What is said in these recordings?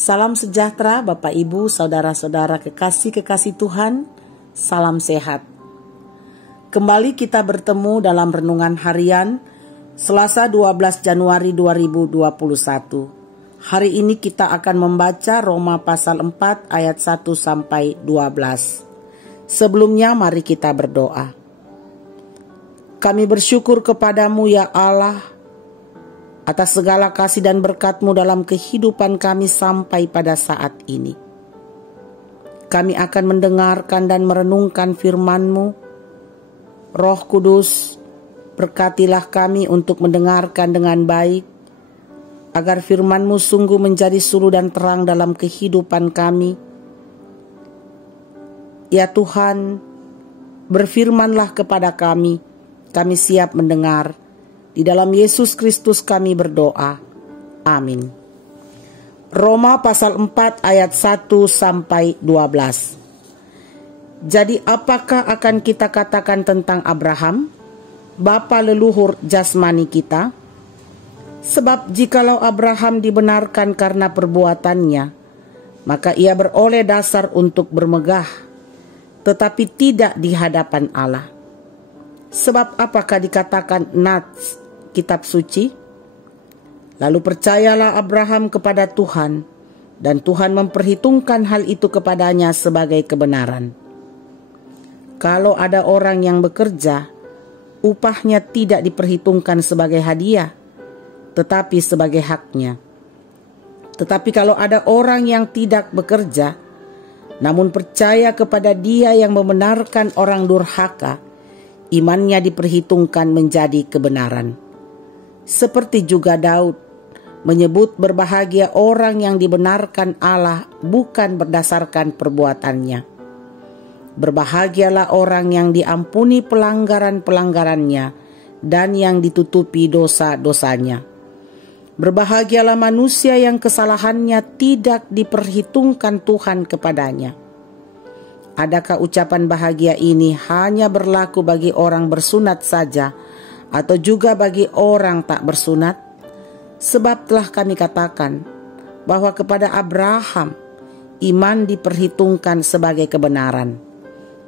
Salam sejahtera Bapak Ibu, saudara-saudara kekasih-kekasih Tuhan, salam sehat. Kembali kita bertemu dalam renungan harian Selasa 12 Januari 2021. Hari ini kita akan membaca Roma pasal 4 ayat 1 sampai 12. Sebelumnya mari kita berdoa. Kami bersyukur kepadamu ya Allah, atas segala kasih dan berkat-Mu dalam kehidupan kami sampai pada saat ini. Kami akan mendengarkan dan merenungkan firman-Mu. Roh Kudus, berkatilah kami untuk mendengarkan dengan baik, agar firman-Mu sungguh menjadi suluh dan terang dalam kehidupan kami. Ya Tuhan, berfirmanlah kepada kami siap mendengar. Di dalam Yesus Kristus kami berdoa. Amin. Roma pasal 4 ayat 1 sampai 12. Jadi apakah akan kita katakan tentang Abraham, bapa leluhur jasmani kita? Sebab jikalau Abraham dibenarkan karena perbuatannya, maka ia beroleh dasar untuk bermegah, tetapi tidak di hadapan Allah. Sebab apakah dikatakan Nats kitab suci? Lalu percayalah Abraham kepada Tuhan, dan Tuhan memperhitungkan hal itu kepadanya sebagai kebenaran. Kalau ada orang yang bekerja, upahnya tidak diperhitungkan sebagai hadiah, tetapi sebagai haknya. Tetapi kalau ada orang yang tidak bekerja, namun percaya kepada Dia yang membenarkan orang durhaka, imannya diperhitungkan menjadi kebenaran. Seperti juga Daud menyebut berbahagia orang yang dibenarkan Allah bukan berdasarkan perbuatannya. Berbahagialah orang yang diampuni pelanggaran-pelanggarannya dan yang ditutupi dosa-dosanya. Berbahagialah manusia yang kesalahannya tidak diperhitungkan Tuhan kepadanya. Adakah ucapan bahagia ini hanya berlaku bagi orang bersunat saja, atau juga bagi orang tak bersunat? Sebab telah kami katakan bahwa kepada Abraham iman diperhitungkan sebagai kebenaran.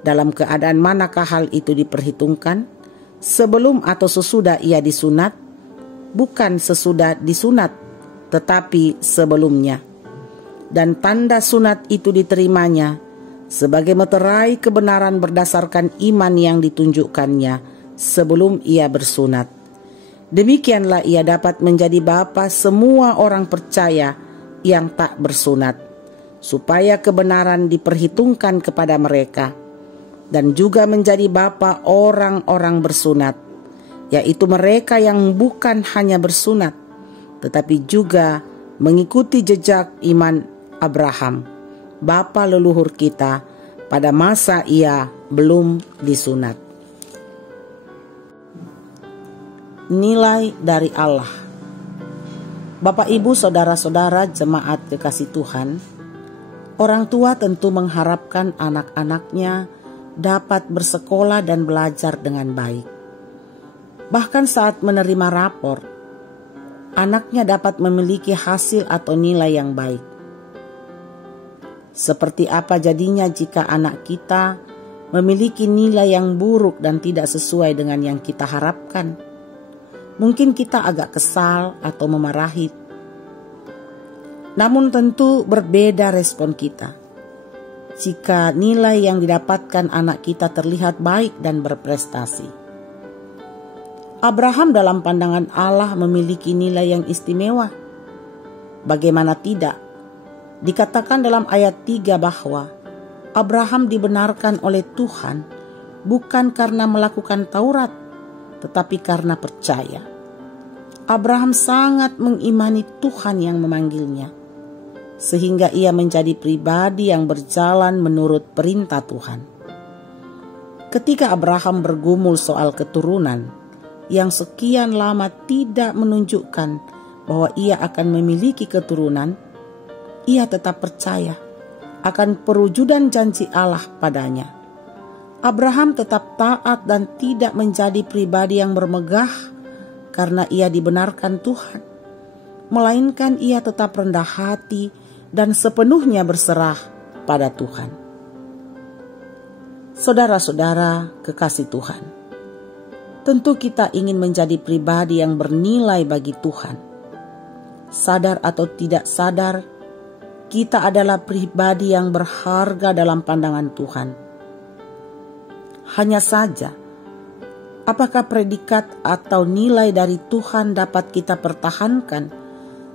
Dalam keadaan manakah hal itu diperhitungkan? Sebelum atau sesudah ia disunat? Bukan sesudah disunat, tetapi sebelumnya. Dan tanda sunat itu diterimanya sebagai meterai kebenaran berdasarkan iman yang ditunjukkannya sebelum ia bersunat. Demikianlah ia dapat menjadi bapa semua orang percaya yang tak bersunat, supaya kebenaran diperhitungkan kepada mereka, dan juga menjadi bapa orang-orang bersunat, yaitu mereka yang bukan hanya bersunat, tetapi juga mengikuti jejak iman Abraham, bapa leluhur kita, pada masa ia belum disunat. Nilai dari Allah. Bapak Ibu, saudara-saudara jemaat kekasih Tuhan, orang tua tentu mengharapkan anak-anaknya dapat bersekolah dan belajar dengan baik. Bahkan saat menerima rapor, anaknya dapat memiliki hasil atau nilai yang baik. Seperti apa jadinya jika anak kita memiliki nilai yang buruk dan tidak sesuai dengan yang kita harapkan? Mungkin kita agak kesal atau memarahi. Namun tentu berbeda respon kita jika nilai yang didapatkan anak kita terlihat baik dan berprestasi. Abraham dalam pandangan Allah memiliki nilai yang istimewa. Bagaimana tidak? Dikatakan dalam ayat 3 bahwa Abraham dibenarkan oleh Tuhan bukan karena melakukan Taurat, tetapi karena percaya. Abraham sangat mengimani Tuhan yang memanggilnya, sehingga ia menjadi pribadi yang berjalan menurut perintah Tuhan. Ketika Abraham bergumul soal keturunan yang sekian lama tidak menunjukkan bahwa ia akan memiliki keturunan, ia tetap percaya akan perwujudan janji Allah padanya. Abraham tetap taat dan tidak menjadi pribadi yang bermegah karena ia dibenarkan Tuhan, melainkan ia tetap rendah hati dan sepenuhnya berserah pada Tuhan. Saudara-saudara kekasih Tuhan, tentu kita ingin menjadi pribadi yang bernilai bagi Tuhan. Sadar atau tidak sadar, kita adalah pribadi yang berharga dalam pandangan Tuhan. Hanya saja, apakah predikat atau nilai dari Tuhan dapat kita pertahankan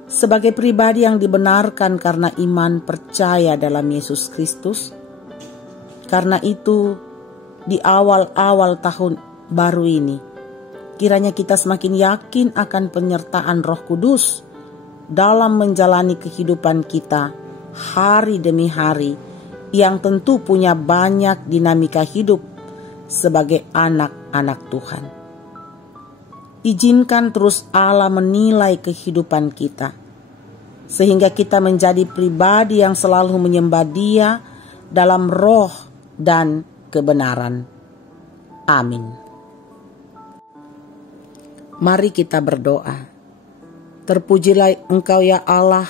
sebagai pribadi yang dibenarkan karena iman percaya dalam Yesus Kristus? Karena itu, di awal-awal tahun baru ini, kiranya kita semakin yakin akan penyertaan Roh Kudus dalam menjalani kehidupan kita hari demi hari, yang tentu punya banyak dinamika hidup sebagai anak-anak Tuhan. Izinkan terus Allah menilai kehidupan kita, sehingga kita menjadi pribadi yang selalu menyembah Dia dalam roh dan kebenaran. Amin. Mari kita berdoa. Terpujilah Engkau ya Allah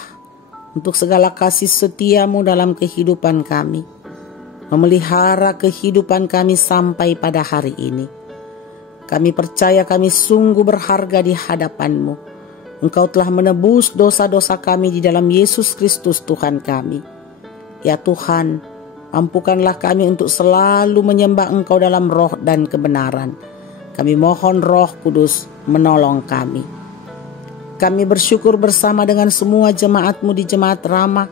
untuk segala kasih setiamu dalam kehidupan kami, memelihara kehidupan kami sampai pada hari ini. Kami percaya kami sungguh berharga di hadapan-Mu. Engkau telah menebus dosa-dosa kami di dalam Yesus Kristus Tuhan kami. Ya Tuhan, ampunkanlah kami untuk selalu menyembah Engkau dalam roh dan kebenaran. Kami mohon Roh Kudus menolong kami. Kami bersyukur bersama dengan semua jemaat-Mu di Jemaat Ramah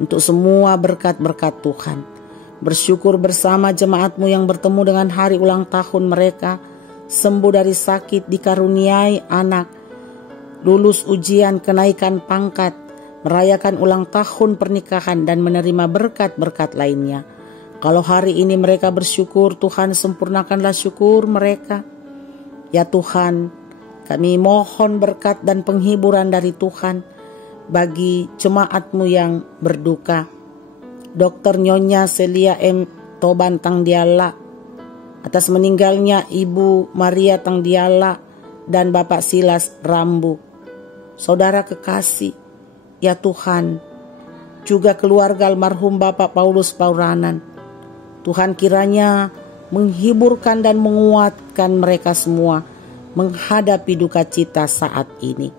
untuk semua berkat-berkat Tuhan. Bersyukur bersama jemaat-Mu yang bertemu dengan hari ulang tahun mereka, sembuh dari sakit, dikaruniai anak, lulus ujian, kenaikan pangkat, merayakan ulang tahun pernikahan, dan menerima berkat-berkat lainnya. Kalau hari ini mereka bersyukur, Tuhan sempurnakanlah syukur mereka. Ya Tuhan, kami mohon berkat dan penghiburan dari Tuhan bagi jemaat-Mu yang berduka. Dr. Nyonya Celia M. Toban Tangdiala, atas meninggalnya Ibu Maria Tangdiala dan Bapak Silas Rambu. Saudara kekasih, ya Tuhan, juga keluarga almarhum Bapak Paulus Pauranan. Tuhan kiranya menghiburkan dan menguatkan mereka semua menghadapi duka cita saat ini.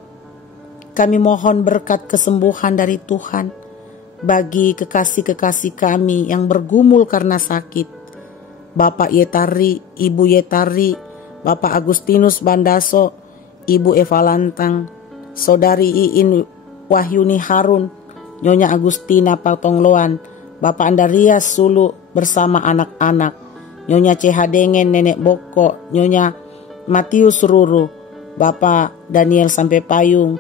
Kami mohon berkat kesembuhan dari Tuhan bagi kekasih-kekasih kami yang bergumul karena sakit. Bapak Yetari, Ibu Yetari, Bapak Agustinus Bandaso, Ibu Eva Lantang, Saudari Iin Wahyuni Harun, Nyonya Agustina Patongloan, Bapak Andarias Sulu bersama anak-anak, Nyonya Cehadengen Nenek Boko, Nyonya Matius Ruru, Bapak Daniel Sampai Payung,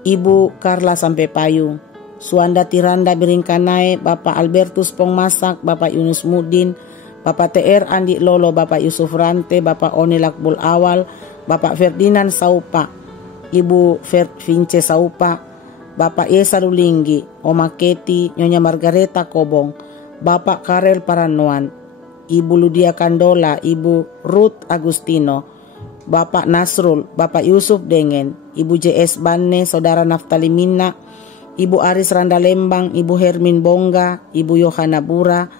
Ibu Karla Sampai Payung, Suanda Tiranda Biringkanai, Bapak Albertus Pongmasak, Bapak Yunus Mudin, Bapak TR Andi Lolo, Bapak Yusuf Rante, Bapak Oni Lakbul Awal, Bapak Ferdinand Saupa, Ibu Vince Saupa, Bapak Yesa Lulinggi, Oma Keti, Nyonya Margareta Kobong, Bapak Karel Paranoan, Ibu Ludia Kandola, Ibu Ruth Agustino, Bapak Nasrul, Bapak Yusuf Dengen, Ibu JS Banne, Saudara Naftali Minna, Ibu Aris Randa Lembang, Ibu Hermin Bongga, Ibu Yohana Bura,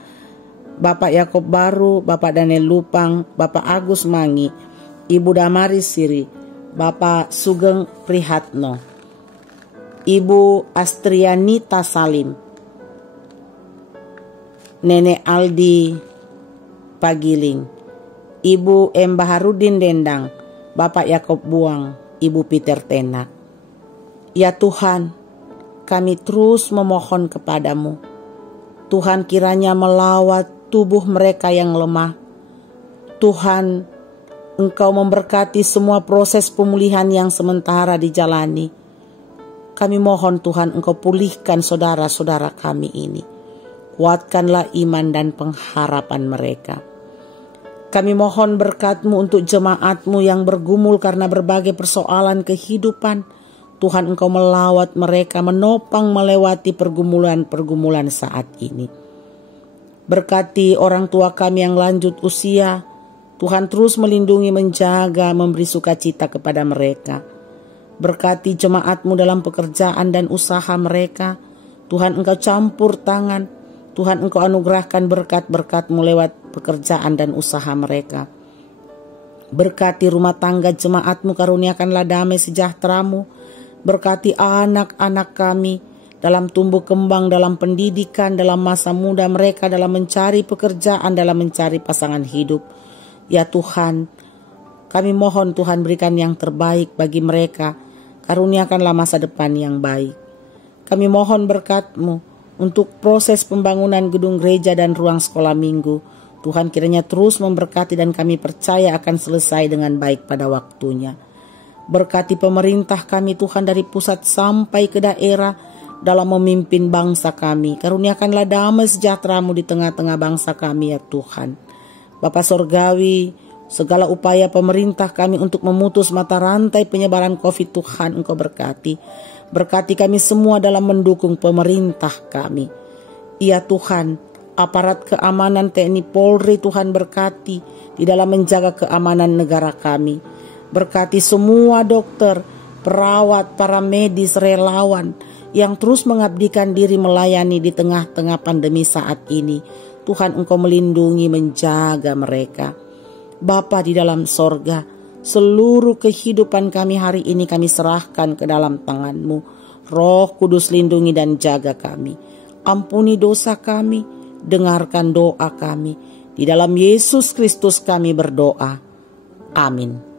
Bapak Yakob Baru, Bapak Daniel Lupang, Bapak Agus Mangi, Ibu Damaris Siri, Bapak Sugeng Prihatno, Ibu Astrianita Salim, Nenek Aldi Pagiling, Ibu M. Baharudin Dendang, Bapak Yakob Buang, Ibu Peter Tena. Ya Tuhan, kami terus memohon kepadamu. Tuhan kiranya melawat tubuh mereka yang lemah. Tuhan, Engkau memberkati semua proses pemulihan yang sementara dijalani. Kami mohon Tuhan, Engkau pulihkan saudara-saudara kami ini. Kuatkanlah iman dan pengharapan mereka. Kami mohon berkat-Mu untuk jemaat-Mu yang bergumul karena berbagai persoalan kehidupan. Tuhan, Engkau melawat mereka, menopang melewati pergumulan-pergumulan saat ini. Berkati orang tua kami yang lanjut usia. Tuhan terus melindungi, menjaga, memberi sukacita kepada mereka. Berkati jemaat-Mu dalam pekerjaan dan usaha mereka. Tuhan Engkau campur tangan, Tuhan Engkau anugerahkan berkat-berkat-Mu lewat pekerjaan dan usaha mereka. Berkati rumah tangga jemaat-Mu, karuniakanlah damai sejahtera-Mu. Berkati anak-anak kami dalam tumbuh kembang, dalam pendidikan, dalam masa muda mereka, dalam mencari pekerjaan, dalam mencari pasangan hidup. Ya Tuhan, kami mohon Tuhan berikan yang terbaik bagi mereka. Karuniakanlah masa depan yang baik. Kami mohon berkat-Mu untuk proses pembangunan gedung gereja dan ruang sekolah minggu. Tuhan kiranya terus memberkati dan kami percaya akan selesai dengan baik pada waktunya. Berkati pemerintah kami Tuhan dari pusat sampai ke daerah dalam memimpin bangsa kami. Karuniakanlah damai sejahtera-Mu di tengah-tengah bangsa kami ya Tuhan. Bapa Sorgawi, segala upaya pemerintah kami untuk memutus mata rantai penyebaran COVID, Tuhan Engkau berkati. Berkati kami semua dalam mendukung pemerintah kami. Ya Tuhan, aparat keamanan TNI Polri Tuhan berkati di dalam menjaga keamanan negara kami. Berkati semua dokter, perawat, para medis, relawan yang terus mengabdikan diri melayani di tengah-tengah pandemi saat ini. Tuhan Engkau melindungi, menjaga mereka. Bapa di dalam sorga, seluruh kehidupan kami hari ini kami serahkan ke dalam tangan-Mu. Roh Kudus lindungi dan jaga kami. Ampuni dosa kami, dengarkan doa kami. Di dalam Yesus Kristus kami berdoa. Amin.